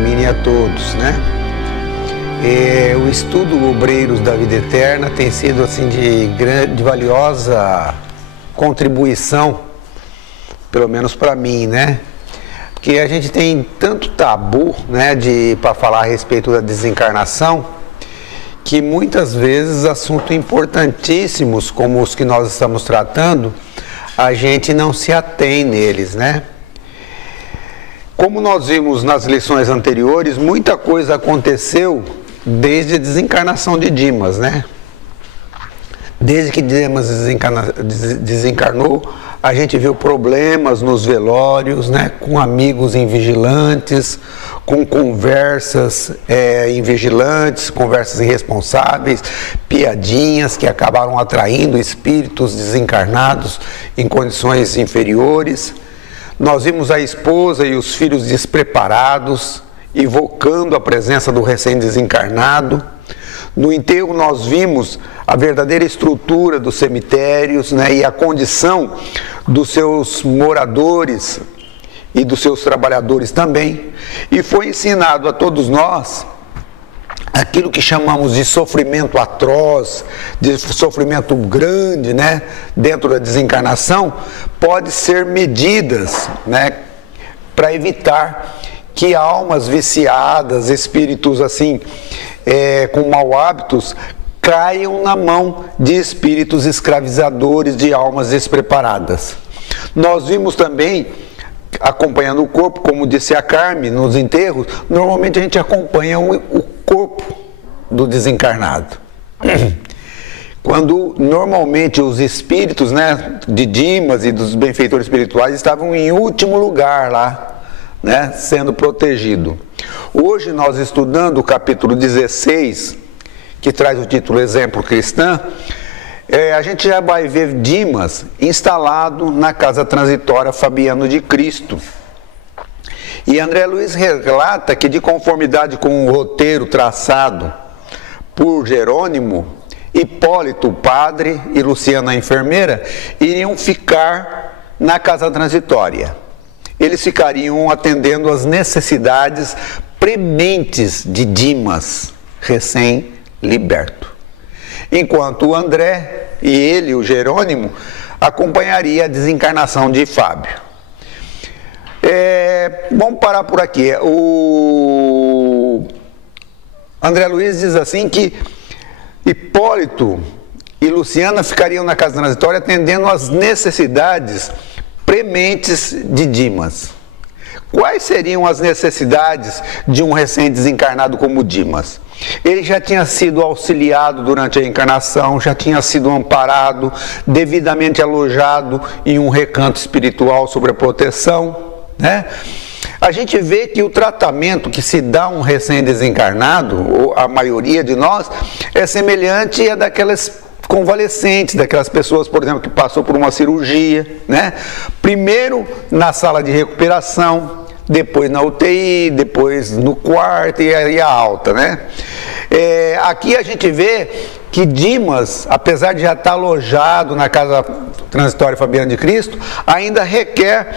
ilumine a todos, né? O estudo Obreiros da Vida Eterna tem sido assim de valiosa contribuição, pelo menos para mim, né? Porque a gente tem tanto tabu, né, para falar a respeito da desencarnação, que muitas vezes assuntos importantíssimos como os que nós estamos tratando, a gente não se atém neles, né? Como nós vimos nas lições anteriores, muita coisa aconteceu desde a desencarnação de Dimas, né? Desde que Dimas desencarnou, a gente viu problemas nos velórios, né? Com amigos invigilantes, com conversas invigilantes, conversas irresponsáveis, piadinhas que acabaram atraindo espíritos desencarnados em condições inferiores. Nós vimos a esposa e os filhos despreparados, invocando a presença do recém-desencarnado. No enterro nós vimos a verdadeira estrutura dos cemitérios, né, e a condição dos seus moradores e dos seus trabalhadores também. E foi ensinado a todos nós aquilo que chamamos de sofrimento atroz, de sofrimento grande, né, dentro da desencarnação, pode ser medidas, né, para evitar que almas viciadas, espíritos assim, com mau hábitos, caiam na mão de espíritos escravizadores de almas despreparadas. Nós vimos também, acompanhando o corpo, como disse a Carme, nos enterros, normalmente a gente acompanha o corpo do desencarnado. Quando normalmente os espíritos, né, de Dimas e dos benfeitores espirituais estavam em último lugar lá, né, sendo protegido. Hoje nós estudando o capítulo 16, que traz o título Exemplo Cristã, a gente já vai ver Dimas instalado na casa transitória Fabiano de Cristo. E André Luiz relata que, de conformidade com o roteiro traçado por Jerônimo, Hipólito, o padre, e Luciana, a enfermeira, iriam ficar na casa transitória. Eles ficariam atendendo às necessidades prementes de Dimas, recém-liberto. Enquanto o André e ele, o Jerônimo, acompanharia a desencarnação de Fábio. Vamos parar por aqui. O André Luiz diz assim que Hipólito e Luciana ficariam na casa transitória atendendo às necessidades prementes de Dimas. Quais seriam as necessidades de um recém-desencarnado como Dimas? Ele já tinha sido auxiliado durante a encarnação, já tinha sido amparado, devidamente alojado em um recanto espiritual sob a proteção, né? A gente vê que o tratamento que se dá a um recém-desencarnado, ou a maioria de nós, é semelhante a daquelas convalescentes, daquelas pessoas, por exemplo, que passou por uma cirurgia, né? Primeiro na sala de recuperação, depois na UTI, depois no quarto e a alta, né? Aqui a gente vê que Dimas, apesar de já estar alojado na casa transitória Fabiano de Cristo, ainda requer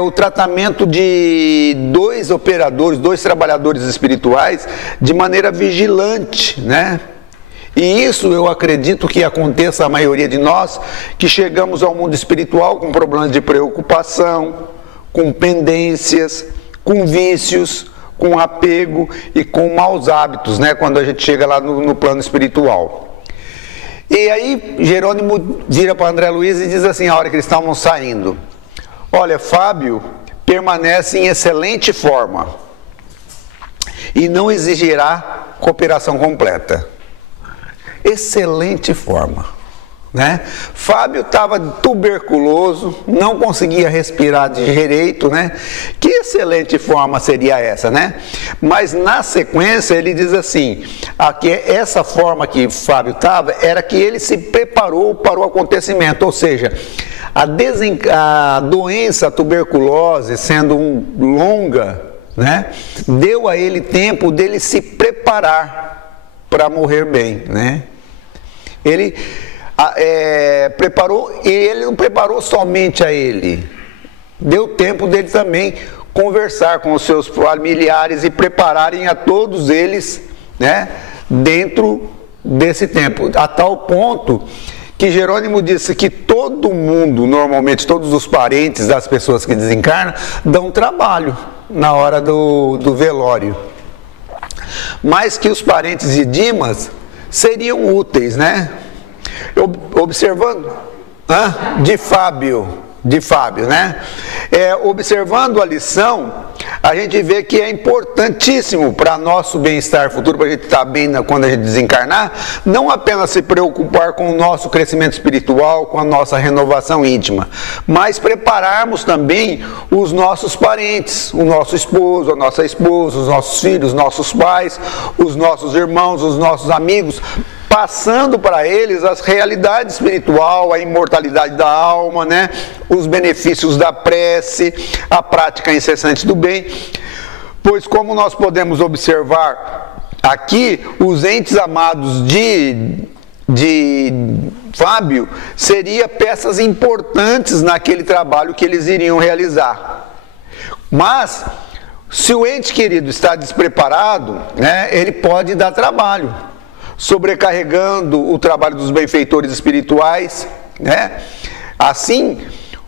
o tratamento de dois operadores, dois trabalhadores espirituais, de maneira vigilante, né? E isso eu acredito que aconteça a maioria de nós, que chegamos ao mundo espiritual com problemas de preocupação, com pendências, com vícios, com apego e com maus hábitos, né? Quando a gente chega lá no plano espiritual. E aí Jerônimo vira para André Luiz e diz assim, a hora que eles estavam saindo: olha, Fábio permanece em excelente forma e não exigirá cooperação completa. Excelente forma, né? Fábio estava tuberculoso, não conseguia respirar direito, né? Que excelente forma seria essa, né? Mas na sequência ele diz assim, que essa forma que Fábio estava era que ele se preparou para o acontecimento, ou seja, a doença, a tuberculose, sendo longa, né? Deu a ele tempo dele se preparar para morrer bem, né? Ele preparou, e ele não preparou somente a ele, deu tempo dele também conversar com os seus familiares e prepararem a todos eles, né, dentro desse tempo, a tal ponto que Jerônimo disse que todo mundo, normalmente todos os parentes das pessoas que desencarnam, dão trabalho na hora do velório, mas que os parentes de Dimas seriam úteis, né? Observando, de Fábio, né? Observando a lição, a gente vê que é importantíssimo para nosso bem-estar futuro, para a gente estar bem quando a gente desencarnar, não apenas se preocupar com o nosso crescimento espiritual, com a nossa renovação íntima, mas prepararmos também os nossos parentes, o nosso esposo, a nossa esposa, os nossos filhos, os nossos pais, os nossos irmãos, os nossos amigos, passando para eles as realidades espiritual, a imortalidade da alma, né? Os benefícios da prece, a prática incessante do bem, pois como nós podemos observar aqui, os entes amados de Fábio seriam peças importantes naquele trabalho que eles iriam realizar. Mas, se o ente querido está despreparado, né, ele pode dar trabalho, sobrecarregando o trabalho dos benfeitores espirituais, né? Assim,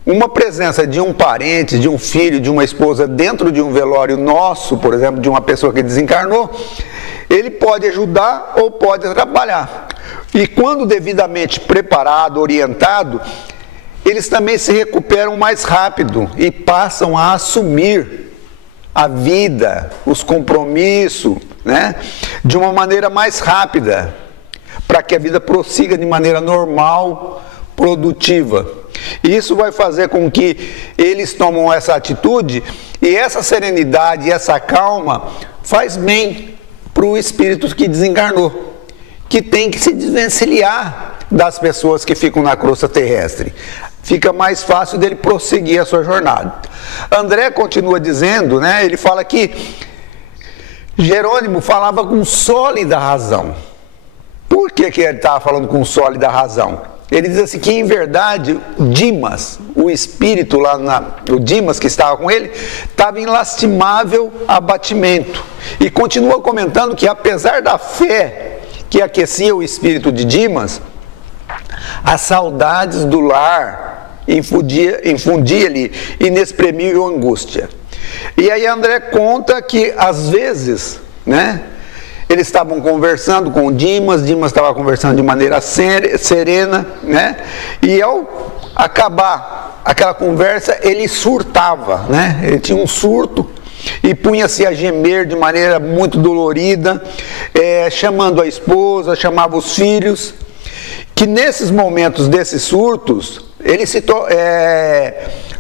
uma presença de um parente, de um filho, de uma esposa dentro de um velório nosso, por exemplo, de uma pessoa que desencarnou, ele pode ajudar ou pode atrapalhar. E quando devidamente preparado, orientado, eles também se recuperam mais rápido e passam a assumir a vida, os compromissos, né, de uma maneira mais rápida, para que a vida prossiga de maneira normal, produtiva. E isso vai fazer com que eles tomem essa atitude, e essa serenidade, essa calma, faz bem para o espírito que desencarnou, que tem que se desvencilhar das pessoas que ficam na crosta terrestre. Fica mais fácil dele prosseguir a sua jornada. André continua dizendo, né, ele fala que Jerônimo falava com sólida razão. Por que ele estava falando com sólida razão? Ele diz assim que, em verdade, Dimas, o espírito lá, o Dimas que estava com ele, estava em lastimável abatimento. E continua comentando que, apesar da fé que aquecia o espírito de Dimas, as saudades do lar infundia-lhe inexprimível angústia. E aí André conta que, às vezes, né, eles estavam conversando com o Dimas estava conversando de maneira serena, né, e ao acabar aquela conversa, ele surtava, né, ele tinha um surto e punha-se a gemer de maneira muito dolorida, chamando a esposa, chamava os filhos, que nesses momentos desses surtos,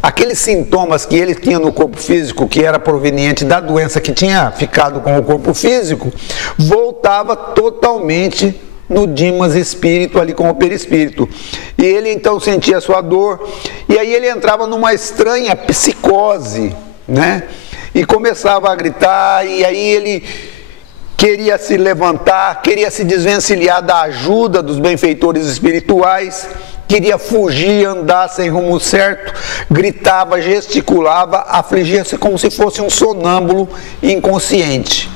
aqueles sintomas que ele tinha no corpo físico, que era proveniente da doença que tinha ficado com o corpo físico, voltava totalmente no Dimas espírito, ali com o perispírito. E ele então sentia a sua dor, e aí ele entrava numa estranha psicose, né? E começava a gritar, e aí ele queria se levantar, queria se desvencilhar da ajuda dos benfeitores espirituais, queria fugir, andar sem rumo certo, gritava, gesticulava, afligia-se como se fosse um sonâmbulo inconsciente.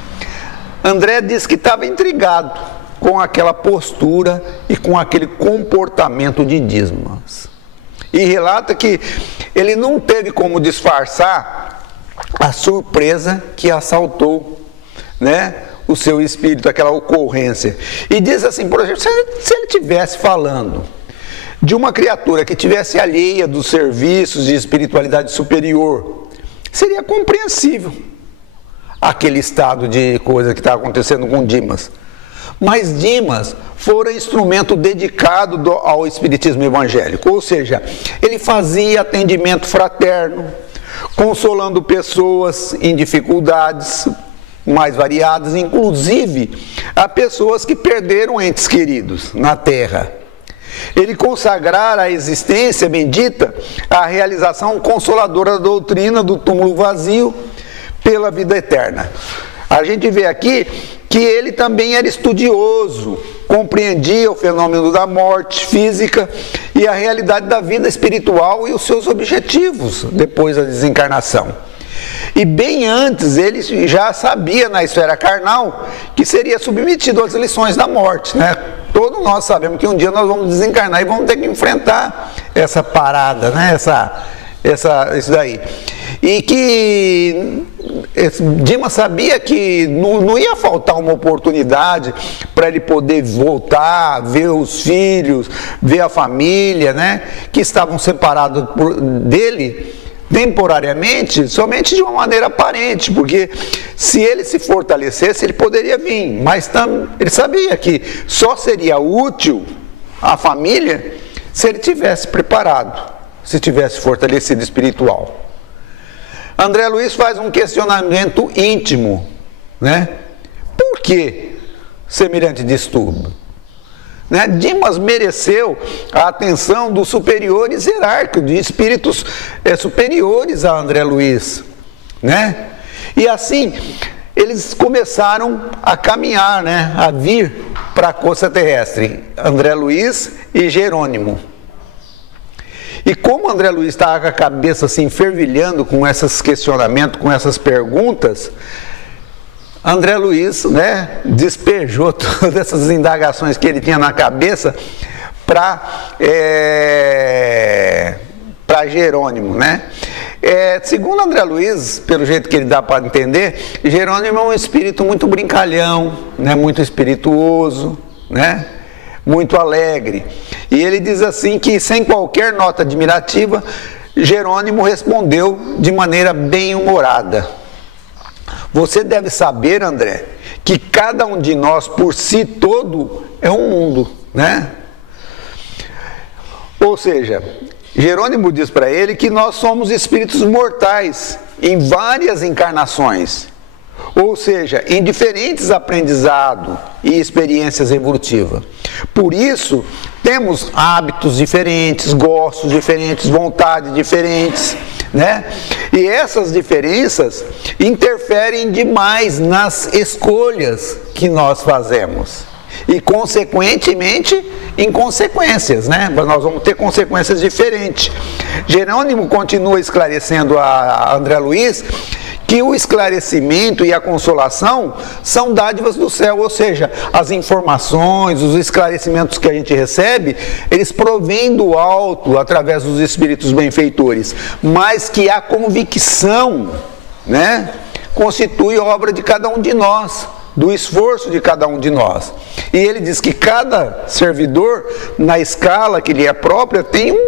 André disse que estava intrigado com aquela postura e com aquele comportamento de Dimas. E relata que ele não teve como disfarçar a surpresa que assaltou, né, o seu espírito, aquela ocorrência. E diz assim, por exemplo, se ele estivesse falando de uma criatura que tivesse alheia dos serviços de espiritualidade superior, seria compreensível aquele estado de coisa que está acontecendo com Dimas. Mas Dimas fora instrumento dedicado ao espiritismo evangélico, ou seja, ele fazia atendimento fraterno, consolando pessoas em dificuldades mais variadas, inclusive a pessoas que perderam entes queridos na terra. Ele consagrara a existência bendita à realização consoladora da doutrina do túmulo vazio pela vida eterna. A gente vê aqui que ele também era estudioso, compreendia o fenômeno da morte física e a realidade da vida espiritual e os seus objetivos depois da desencarnação. E bem antes ele já sabia na esfera carnal que seria submetido às lições da morte, né? Todos nós sabemos que um dia nós vamos desencarnar e vamos ter que enfrentar essa parada, né? Isso daí. E que Dimas sabia que não ia faltar uma oportunidade para ele poder voltar, ver os filhos, ver a família, né? Que estavam separados dele temporariamente, somente de uma maneira aparente, porque se ele se fortalecesse, ele poderia vir, mas ele sabia que só seria útil à família se ele tivesse preparado, se tivesse fortalecido espiritual. André Luiz faz um questionamento íntimo, né? Por que semelhante distúrbio? Né? Dimas mereceu a atenção dos superiores hierárquicos, de espíritos superiores a André Luiz, né? E assim, eles começaram a caminhar, né? A vir para a costa terrestre, André Luiz e Jerônimo. E como André Luiz estava com a cabeça assim, fervilhando com esses questionamentos, com essas perguntas, André Luiz, né, despejou todas essas indagações que ele tinha na cabeça para Jerônimo, né? Segundo André Luiz, pelo jeito que ele dá para entender, Jerônimo é um espírito muito brincalhão, né, muito espirituoso, né, muito alegre. E ele diz assim que, sem qualquer nota admirativa, Jerônimo respondeu de maneira bem-humorada. Você deve saber, André, que cada um de nós, por si todo, é um mundo, né? Ou seja, Jerônimo diz para ele que nós somos espíritos mortais em várias encarnações, ou seja, em diferentes aprendizados e experiências evolutivas. Por isso, temos hábitos diferentes, gostos diferentes, vontades diferentes, né? E essas diferenças interferem demais nas escolhas que nós fazemos. E, consequentemente, em consequências, né? Nós vamos ter consequências diferentes. Jerônimo continua esclarecendo a André Luiz que o esclarecimento e a consolação são dádivas do céu, ou seja, as informações, os esclarecimentos que a gente recebe, eles provêm do alto, através dos espíritos benfeitores, mas que a convicção, né, constitui obra de cada um de nós, do esforço de cada um de nós. E ele diz que cada servidor, na escala que lhe é própria, tem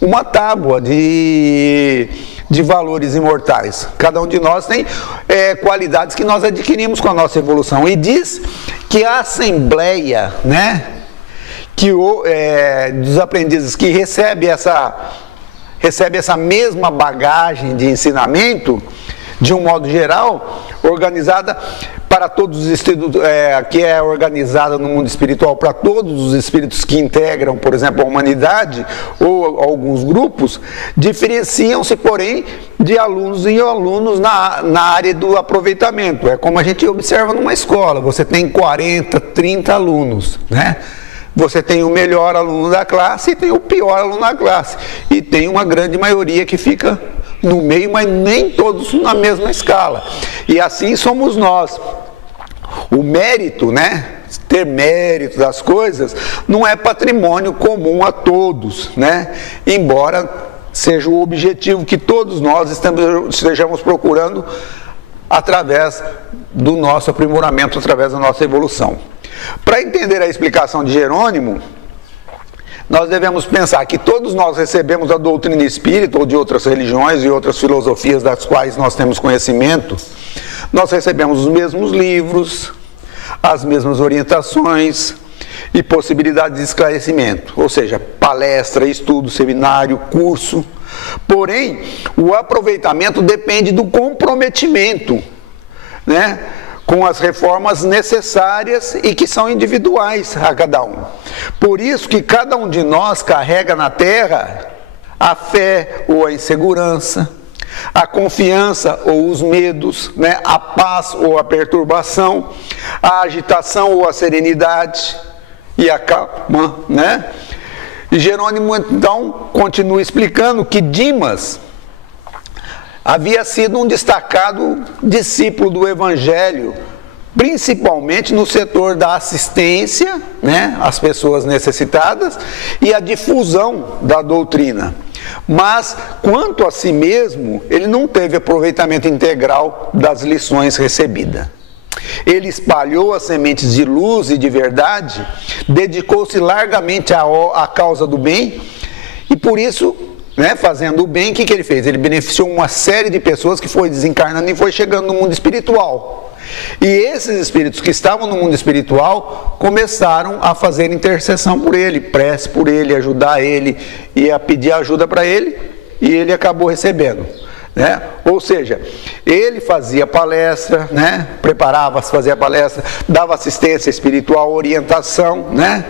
uma tábua de valores imortais. Cada um de nós tem qualidades que nós adquirimos com a nossa evolução. E diz que a assembleia, né, dos aprendizes que recebe essa mesma bagagem de ensinamento, de um modo geral, organizada para todos os espíritos, que é organizada no mundo espiritual para todos os espíritos que integram, por exemplo, a humanidade ou alguns grupos, diferenciam-se, porém, de alunos em alunos na área do aproveitamento. É como a gente observa numa escola, você tem 40, 30 alunos, né? Você tem o melhor aluno da classe e tem o pior aluno da classe. E tem uma grande maioria que fica no meio, mas nem todos na mesma escala. E assim somos nós. O mérito, né? Ter mérito das coisas não é patrimônio comum a todos, né? Embora seja o objetivo que todos nós estejamos procurando através do nosso aprimoramento, através da nossa evolução. Para entender a explicação de Jerônimo, nós devemos pensar que todos nós recebemos a doutrina espírita ou de outras religiões e outras filosofias das quais nós temos conhecimento. Nós recebemos os mesmos livros, as mesmas orientações e possibilidades de esclarecimento, ou seja, palestra, estudo, seminário, curso. Porém, o aproveitamento depende do comprometimento, né, com as reformas necessárias e que são individuais a cada um. Por isso que cada um de nós carrega na Terra a fé ou a insegurança, a confiança ou os medos, né? A paz ou a perturbação, a agitação ou a serenidade e a calma, né? E Jerônimo então continua explicando que Dimas havia sido um destacado discípulo do Evangelho, principalmente no setor da assistência, né, às pessoas necessitadas e a difusão da doutrina. Mas, quanto a si mesmo, ele não teve aproveitamento integral das lições recebidas. Ele espalhou as sementes de luz e de verdade, dedicou-se largamente à causa do bem e, por isso, né, fazendo o bem, o que ele fez? Ele beneficiou uma série de pessoas que foi desencarnando e foi chegando no mundo espiritual. E esses espíritos que estavam no mundo espiritual começaram a fazer intercessão por ele, prece por ele, ajudar ele e a pedir ajuda para ele, e ele acabou recebendo, né? Ou seja, ele fazia palestra, né? Preparava-se, fazia palestra, dava assistência espiritual, orientação, né?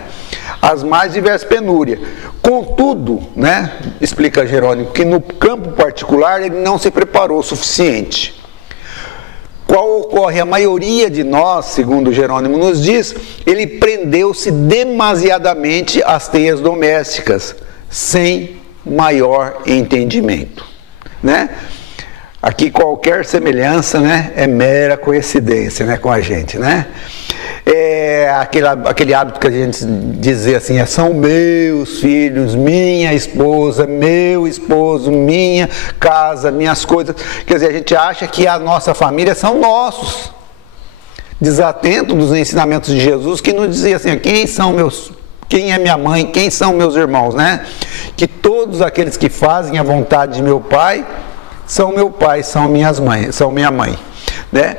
As mais diversas penúrias. Contudo, né, explica Jerônimo, que no campo particular ele não se preparou o suficiente. Qual ocorre a maioria de nós, segundo Jerônimo nos diz, ele prendeu-se demasiadamente às teias domésticas, sem maior entendimento, né? Aqui qualquer semelhança, né, é mera coincidência, né, com a gente, né? É aquele hábito que a gente dizer assim, são meus filhos, minha esposa, meu esposo, minha casa, minhas coisas. Quer dizer, a gente acha que a nossa família são nossos. Desatento dos ensinamentos de Jesus, que nos dizia assim, quem é minha mãe, quem são meus irmãos, né? Que todos aqueles que fazem a vontade de meu Pai, são meu pai, são minha mãe, né?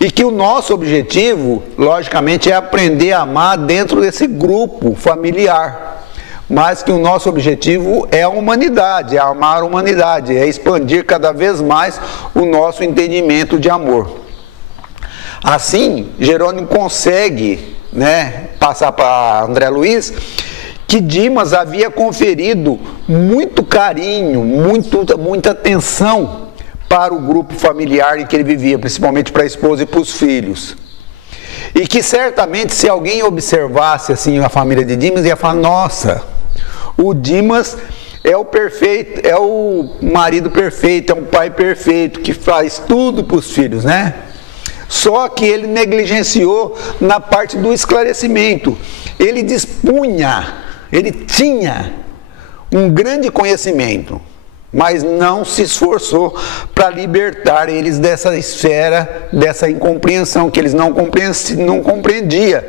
E que o nosso objetivo, logicamente, é aprender a amar dentro desse grupo familiar. Mas que o nosso objetivo é a humanidade, é amar a humanidade, é expandir cada vez mais o nosso entendimento de amor. Assim, Jerônimo consegue, né, passar para André Luiz que Dimas havia conferido muito carinho, muita atenção para o grupo familiar em que ele vivia, principalmente para a esposa e para os filhos. E que certamente se alguém observasse assim a família de Dimas, ia falar, nossa, o Dimas é o perfeito, é o marido perfeito, é um pai perfeito, que faz tudo para os filhos, né? Só que ele negligenciou na parte do esclarecimento. Ele dispunha, ele tinha um grande conhecimento, mas não se esforçou para libertar eles dessa esfera, dessa incompreensão, que eles não compreendiam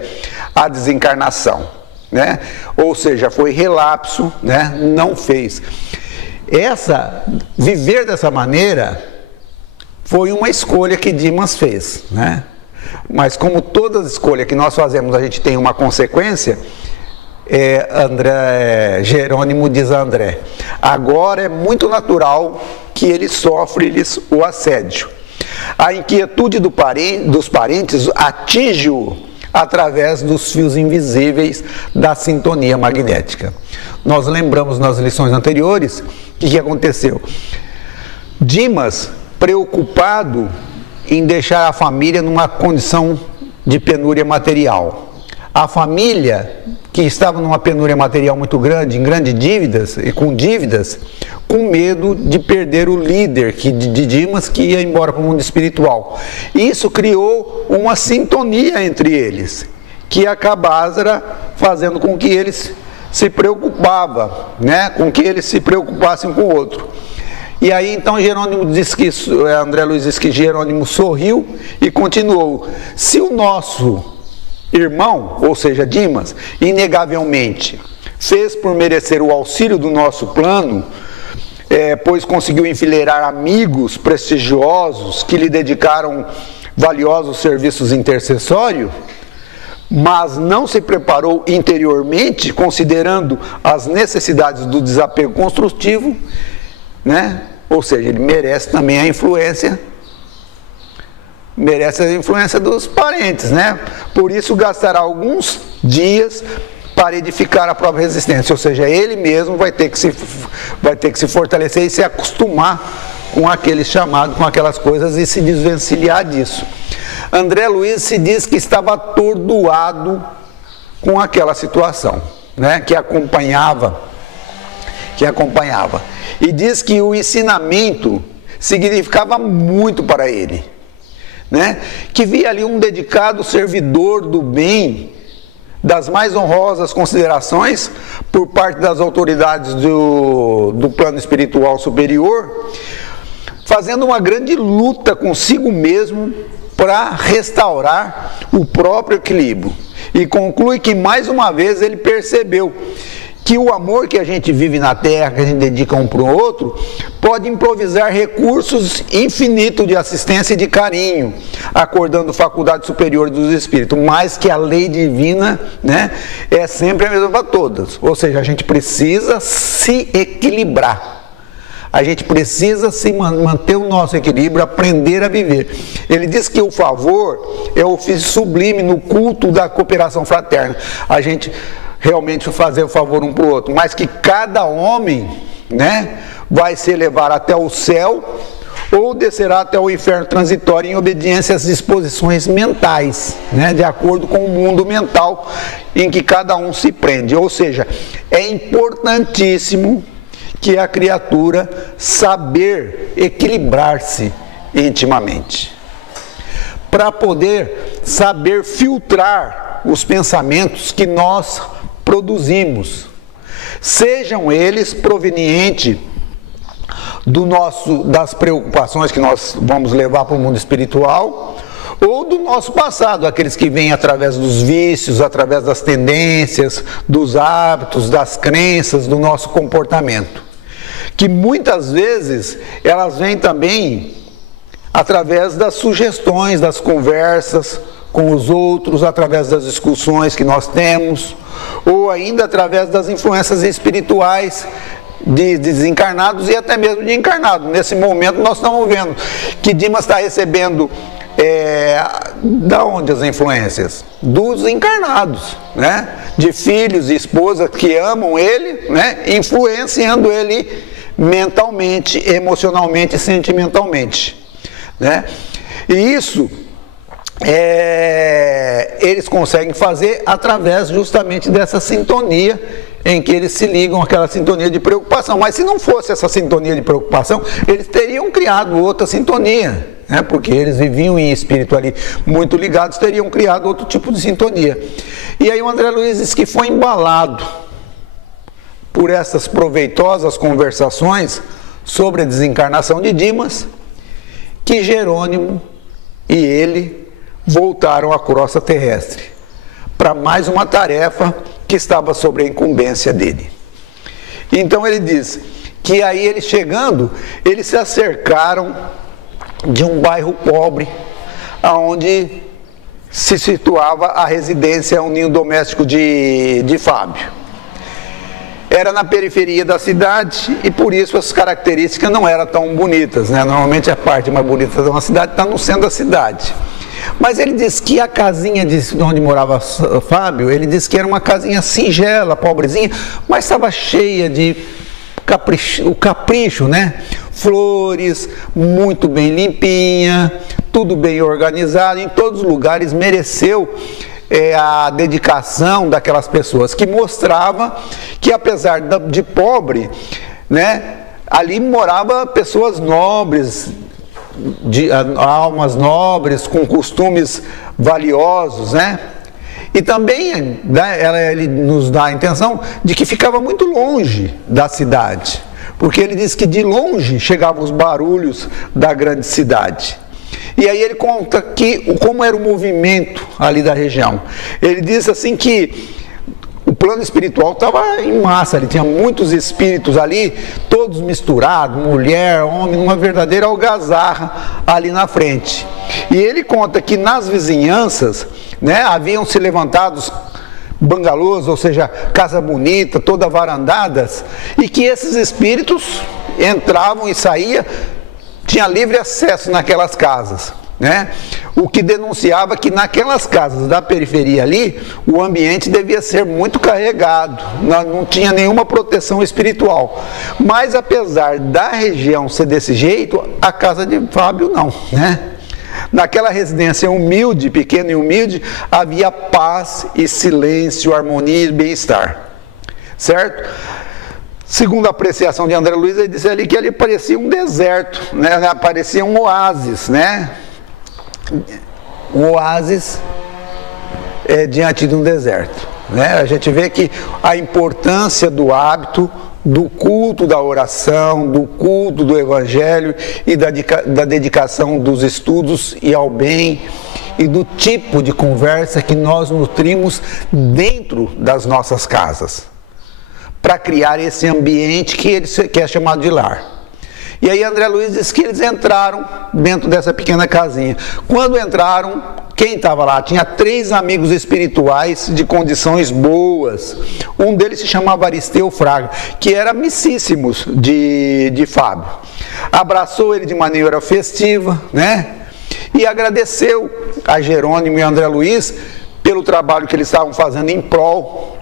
a desencarnação, né? Ou seja, foi relapso, né? Não fez. Viver dessa maneira foi uma escolha que Dimas fez, né? Mas como todas as escolhas que nós fazemos, a gente tem uma consequência. Jerônimo diz a André, agora é muito natural que ele sofre o assédio. A inquietude dos parentes atinge-o através dos fios invisíveis da sintonia magnética. Nós lembramos nas lições anteriores o que aconteceu. Dimas, preocupado em deixar a família numa condição de penúria material. A família que estava numa penúria material muito grande, em grandes dívidas e com dívidas, com medo de perder o líder de Dimas, que ia embora para o mundo espiritual. Isso criou uma sintonia entre eles, que acabara fazendo com que eles se preocupavam, né? Com que eles se preocupassem um com o outro. E aí então André Luiz diz que Jerônimo sorriu e continuou, se o nosso irmão, ou seja, Dimas, inegavelmente fez por merecer o auxílio do nosso plano, pois conseguiu enfileirar amigos prestigiosos que lhe dedicaram valiosos serviços intercessórios, mas não se preparou interiormente, considerando as necessidades do desapego construtivo, né? Ou seja, ele merece também a influência dos parentes, né? Por isso gastará alguns dias para edificar a própria resistência, ou seja, ele mesmo vai ter que se fortalecer e se acostumar com aquele chamado, com aquelas coisas e se desvencilhar disso. André Luiz se diz que estava atordoado com aquela situação, né? Que acompanhava, e diz que o ensinamento significava muito para ele, né? Que via ali um dedicado servidor do bem, das mais honrosas considerações por parte das autoridades do plano espiritual superior, fazendo uma grande luta consigo mesmo para restaurar o próprio equilíbrio. E conclui que mais uma vez ele percebeu que o amor que a gente vive na Terra, que a gente dedica um para o outro, pode improvisar recursos infinitos de assistência e de carinho, acordando faculdades superiores dos espíritos, mas que a lei divina, né, é sempre a mesma para todas. Ou seja, a gente precisa se equilibrar. A gente precisa manter o nosso equilíbrio, aprender a viver. Ele diz que o favor é o ofício sublime no culto da cooperação fraterna. A gente realmente fazer o favor um para o outro, mas que cada homem, né, vai se elevar até o céu ou descerá até o inferno transitório em obediência às disposições mentais, né, de acordo com o mundo mental em que cada um se prende. Ou seja, é importantíssimo que a criatura saber equilibrar-se intimamente, para poder saber filtrar os pensamentos que nós produzimos, sejam eles provenientes das preocupações que nós vamos levar para o mundo espiritual, ou do nosso passado, aqueles que vêm através dos vícios, através das tendências, dos hábitos, das crenças, do nosso comportamento, que muitas vezes elas vêm também através das sugestões, das conversas com os outros, através das discussões que nós temos, ou ainda através das influências espirituais de desencarnados e até mesmo de encarnados. Nesse momento nós estamos vendo que Dimas está recebendo da onde as influências? Dos encarnados, né? De filhos e esposas que amam ele, né? Influenciando ele mentalmente, emocionalmente e sentimentalmente, né? E isso eles conseguem fazer através justamente dessa sintonia em que eles se ligam àquela sintonia de preocupação. Mas se não fosse essa sintonia de preocupação, eles teriam criado outra sintonia, né? Porque eles viviam em espírito ali muito ligados, teriam criado outro tipo de sintonia. E aí o André Luiz diz que foi embalado por essas proveitosas conversações sobre a desencarnação de Dimas, que Jerônimo e ele voltaram à crosta terrestre para mais uma tarefa que estava sobre a incumbência dele. Então ele diz que aí eles chegando, eles se acercaram de um bairro pobre, onde se situava a residência, um ninho doméstico de Fábio. Era na periferia da cidade e por isso as características não eram tão bonitas, né? Normalmente a parte mais bonita de uma cidade está no centro da cidade. Mas ele diz que a casinha de onde morava Fábio, ele disse que era uma casinha singela, pobrezinha, mas estava cheia de capricho, né? Flores, muito bem limpinha, tudo bem organizado, em todos os lugares mereceu a dedicação daquelas pessoas, que mostrava que apesar de pobre, né, ali morava pessoas nobres, de almas nobres, com costumes valiosos, né? E também, né, ele nos dá a intenção de que ficava muito longe da cidade, porque ele diz que de longe chegavam os barulhos da grande cidade. E aí ele conta que como era o movimento ali da região. Ele diz assim que o plano espiritual estava em massa, ele tinha muitos espíritos ali, todos misturados, mulher, homem, uma verdadeira algazarra ali na frente. E ele conta que nas vizinhanças, né, haviam se levantados bangalôs, ou seja, casa bonita, toda varandadas, e que esses espíritos entravam e saíam, tinha livre acesso naquelas casas, né? O que denunciava que naquelas casas da periferia ali, o ambiente devia ser muito carregado, não tinha nenhuma proteção espiritual. Mas apesar da região ser desse jeito, a casa de Fábio não, né? Naquela residência humilde, pequena e humilde, havia paz e silêncio, harmonia e bem-estar, certo? Segundo a apreciação de André Luiz, ele disse ali que ele parecia um deserto, né? Parecia um oásis, né? Um oásis diante de um deserto, né? A gente vê que a importância do hábito, do culto da oração, do culto do evangelho e da dedicação dos estudos e ao bem e do tipo de conversa que nós nutrimos dentro das nossas casas, para criar esse ambiente que é chamado de lar. E aí André Luiz diz que eles entraram dentro dessa pequena casinha. Quando entraram, quem estava lá? Tinha 3 amigos espirituais de condições boas. Um deles se chamava Aristeu Fraga, que era amicíssimos de Fábio. Abraçou ele de maneira festiva, né? E agradeceu a Jerônimo e a André Luiz pelo trabalho que eles estavam fazendo em prol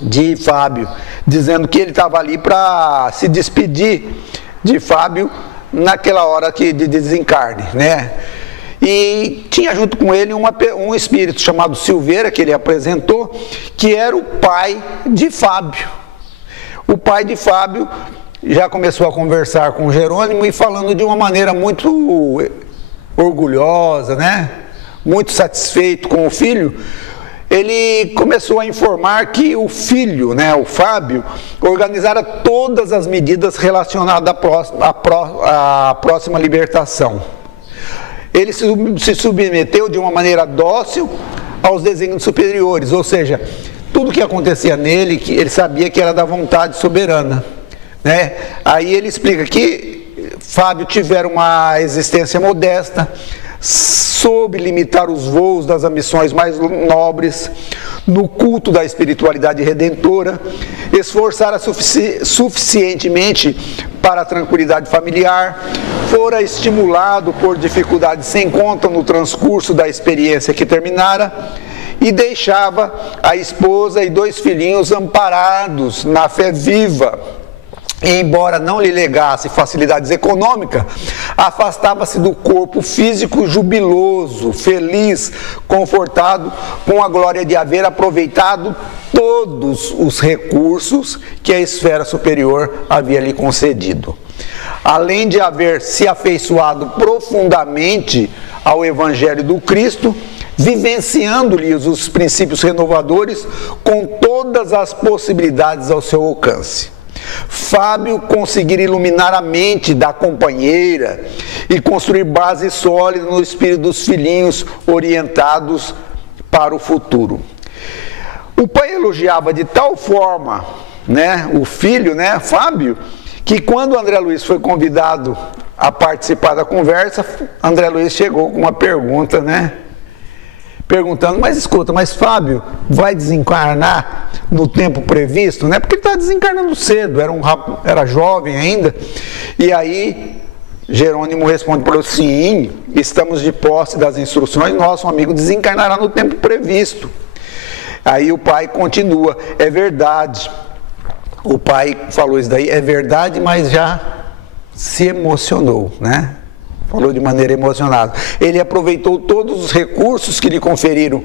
de Fábio, dizendo que ele estava ali para se despedir de Fábio naquela hora de desencarne, né? E tinha junto com ele um espírito chamado Silveira, que ele apresentou, que era o pai de Fábio. O pai de Fábio já começou a conversar com Jerônimo e falando de uma maneira muito orgulhosa, né? Muito satisfeito com o filho. Ele começou a informar que o filho, né, o Fábio, organizara todas as medidas relacionadas à próxima libertação. Ele se submeteu de uma maneira dócil aos desígnios superiores, ou seja, tudo que acontecia nele, que ele sabia que era da vontade soberana, né? Aí ele explica que Fábio tivera uma existência modesta, soube limitar os voos das ambições mais nobres, no culto da espiritualidade redentora, esforçara suficientemente para a tranquilidade familiar, fora estimulado por dificuldades sem conta no transcurso da experiência que terminara, e deixava a esposa e 2 filhinhos amparados na fé viva. E, embora não lhe legasse facilidades econômicas, afastava-se do corpo físico jubiloso, feliz, confortado com a glória de haver aproveitado todos os recursos que a esfera superior havia lhe concedido. Além de haver se afeiçoado profundamente ao Evangelho do Cristo, vivenciando-lhes os princípios renovadores com todas as possibilidades ao seu alcance. Fábio conseguir iluminar a mente da companheira e construir base sólida no espírito dos filhinhos orientados para o futuro. O pai elogiava de tal forma, né, o filho, né, Fábio, que quando André Luiz foi convidado a participar da conversa, André Luiz chegou com uma pergunta, né? Perguntando, mas escuta, mas Fábio vai desencarnar no tempo previsto, né? Porque ele está desencarnando cedo, era jovem ainda. E aí Jerônimo responde para ele, sim, estamos de posse das instruções, nosso amigo desencarnará no tempo previsto. Aí o pai continua, é verdade. O pai falou isso daí, é verdade, mas já se emocionou, né? Falou de maneira emocionada. Ele aproveitou todos os recursos que lhe conferiram,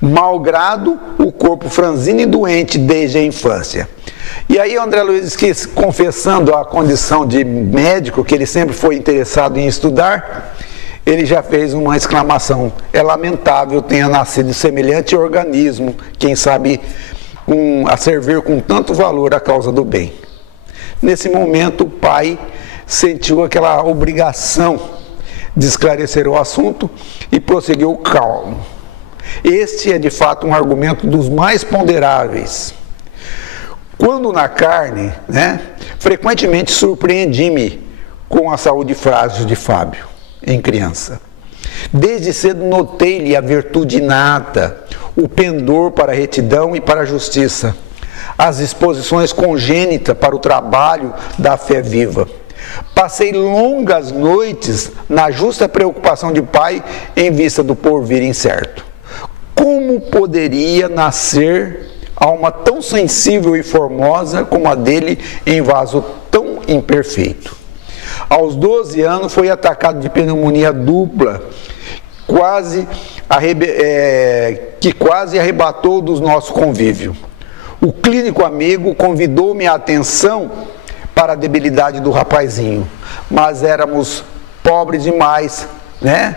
malgrado o corpo franzino e doente desde a infância. E aí André Luiz, que confessando a condição de médico, que ele sempre foi interessado em estudar, ele já fez uma exclamação, é lamentável tenha nascido semelhante organismo, quem sabe a servir com tanto valor a causa do bem. Nesse momento o pai sentiu aquela obrigação de esclarecer o assunto e prosseguiu calmo. Este é de fato um argumento dos mais ponderáveis. Quando na carne, né, frequentemente surpreendi-me com a saúde frágil de Fábio, em criança. Desde cedo notei-lhe a virtude inata, o pendor para a retidão e para a justiça, as disposições congênitas para o trabalho da fé viva. Passei longas noites na justa preocupação de pai em vista do porvir incerto. Como poderia nascer alma tão sensível e formosa como a dele em vaso tão imperfeito? Aos 12 anos foi atacado de pneumonia dupla, que quase arrebatou do nosso convívio. O clínico amigo convidou minha atenção para a debilidade do rapazinho, mas éramos pobres demais, né,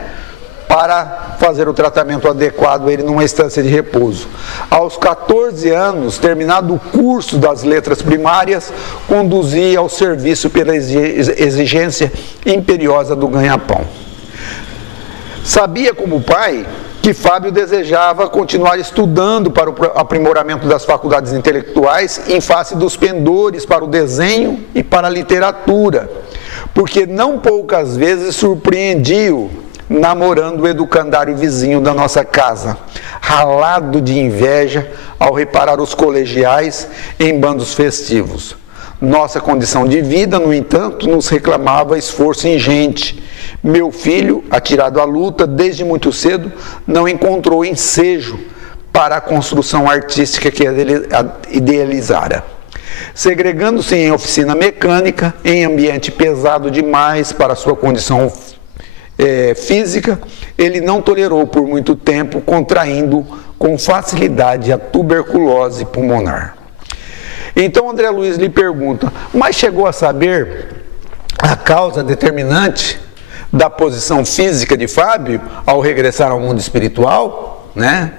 para fazer o tratamento adequado a ele numa instância de repouso. Aos 14 anos, terminado o curso das letras primárias, conduzi ao serviço pela exigência imperiosa do ganha-pão. Sabia como pai que Fábio desejava continuar estudando para o aprimoramento das faculdades intelectuais em face dos pendores para o desenho e para a literatura, porque não poucas vezes surpreendi-o namorando o educandário vizinho da nossa casa, ralado de inveja ao reparar os colegiais em bandos festivos. Nossa condição de vida, no entanto, nos reclamava esforço ingente. Meu filho, atirado à luta desde muito cedo, não encontrou ensejo para a construção artística que idealizara. Segregando-se em oficina mecânica, em ambiente pesado demais para sua condição física, ele não tolerou por muito tempo, contraindo com facilidade a tuberculose pulmonar. Então André Luiz lhe pergunta, mas chegou a saber a causa determinante da posição física de Fábio ao regressar ao mundo espiritual, né?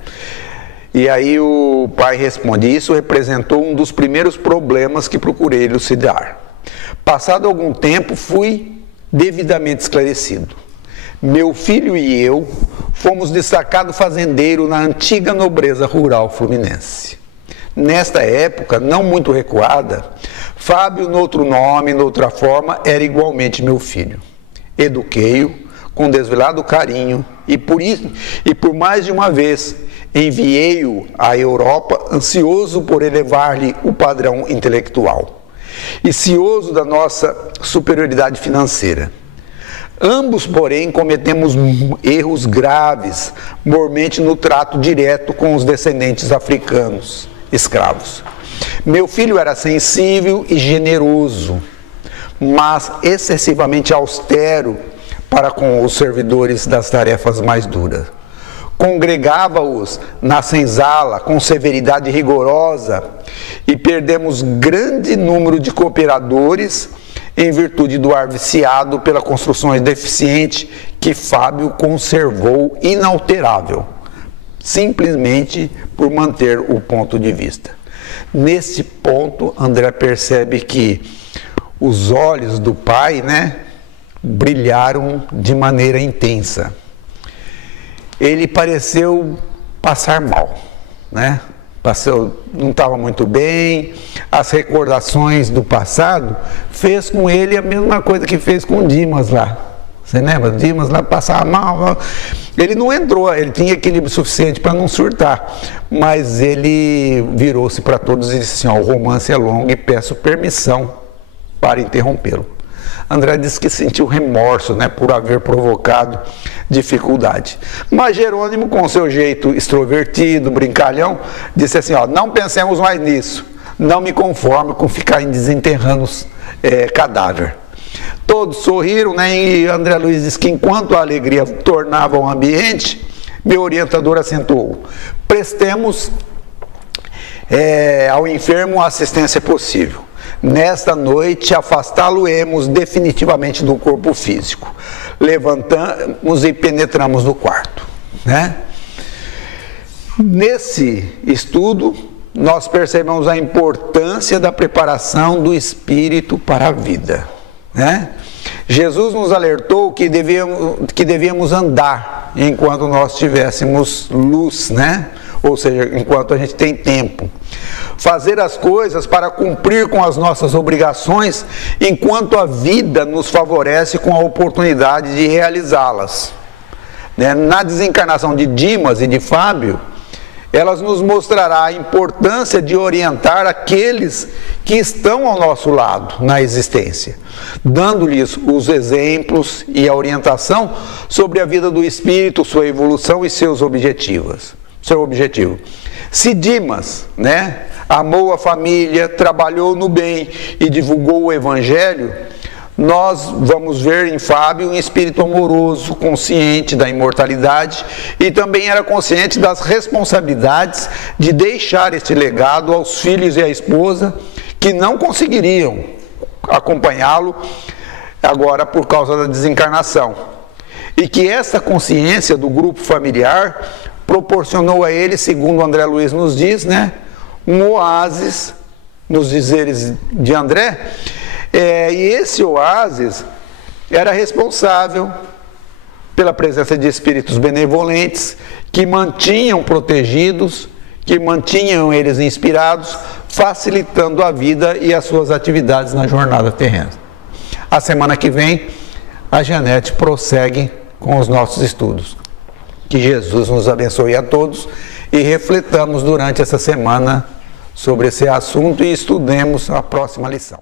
E aí o pai responde, isso representou um dos primeiros problemas que procurei elucidar. Passado algum tempo, fui devidamente esclarecido. Meu filho e eu fomos destacado fazendeiro na antiga nobreza rural fluminense. Nesta época, não muito recuada, Fábio, noutro nome, noutra forma, era igualmente meu filho. Eduquei-o com desvelado carinho e por mais de uma vez enviei-o à Europa ansioso por elevar-lhe o padrão intelectual e cioso da nossa superioridade financeira. Ambos, porém, cometemos erros graves, mormente no trato direto com os descendentes africanos, escravos. Meu filho era sensível e generoso, mas excessivamente austero para com os servidores das tarefas mais duras. Congregava-os na senzala com severidade rigorosa e perdemos grande número de cooperadores em virtude do ar viciado pela construção deficiente que Fábio conservou inalterável, simplesmente por manter o ponto de vista. Nesse ponto, André percebe que os olhos do pai, né, brilharam de maneira intensa. Ele pareceu passar mal, né? Não estava muito bem, as recordações do passado fez com ele a mesma coisa que fez com o Dimas lá. Você lembra? O Dimas lá passava mal. Ele não entrou, ele tinha equilíbrio suficiente para não surtar, mas ele virou-se para todos e disse assim, ó, o romance é longo e peço permissão para interrompê-lo. André disse que sentiu remorso, né, por haver provocado dificuldade. Mas Jerônimo, com seu jeito extrovertido, brincalhão, disse assim, ó, não pensemos mais nisso, não me conformo com ficar desenterrando cadáver. Todos sorriram, né, e André Luiz disse que enquanto a alegria tornava o ambiente, meu orientador acentuou, prestemos ao enfermo a assistência possível. Nesta noite, afastá-lo-emos definitivamente do corpo físico. Levantamos e penetramos no quarto, né? Nesse estudo, nós percebemos a importância da preparação do espírito para a vida, né? Jesus nos alertou que devíamos andar enquanto nós tivéssemos luz, né? Ou seja, enquanto a gente tem tempo. Fazer as coisas para cumprir com as nossas obrigações, enquanto a vida nos favorece com a oportunidade de realizá-las. Na desencarnação de Dimas e de Fábio, elas nos mostrará a importância de orientar aqueles que estão ao nosso lado na existência, dando-lhes os exemplos e a orientação sobre a vida do espírito, sua evolução e seu objetivo. Se Dimas, amou a família, trabalhou no bem e divulgou o evangelho, nós vamos ver em Fábio um espírito amoroso, consciente da imortalidade e também era consciente das responsabilidades de deixar este legado aos filhos e à esposa que não conseguiriam acompanhá-lo agora por causa da desencarnação. E que essa consciência do grupo familiar proporcionou a ele, segundo André Luiz nos diz, né, um oásis, nos dizeres de André, e esse oásis era responsável pela presença de espíritos benevolentes que mantinham protegidos, que mantinham eles inspirados, facilitando a vida e as suas atividades na jornada terrena. A semana que vem, a Janete prossegue com os nossos estudos. Que Jesus nos abençoe a todos e refletamos durante essa semana sobre esse assunto e estudemos a próxima lição.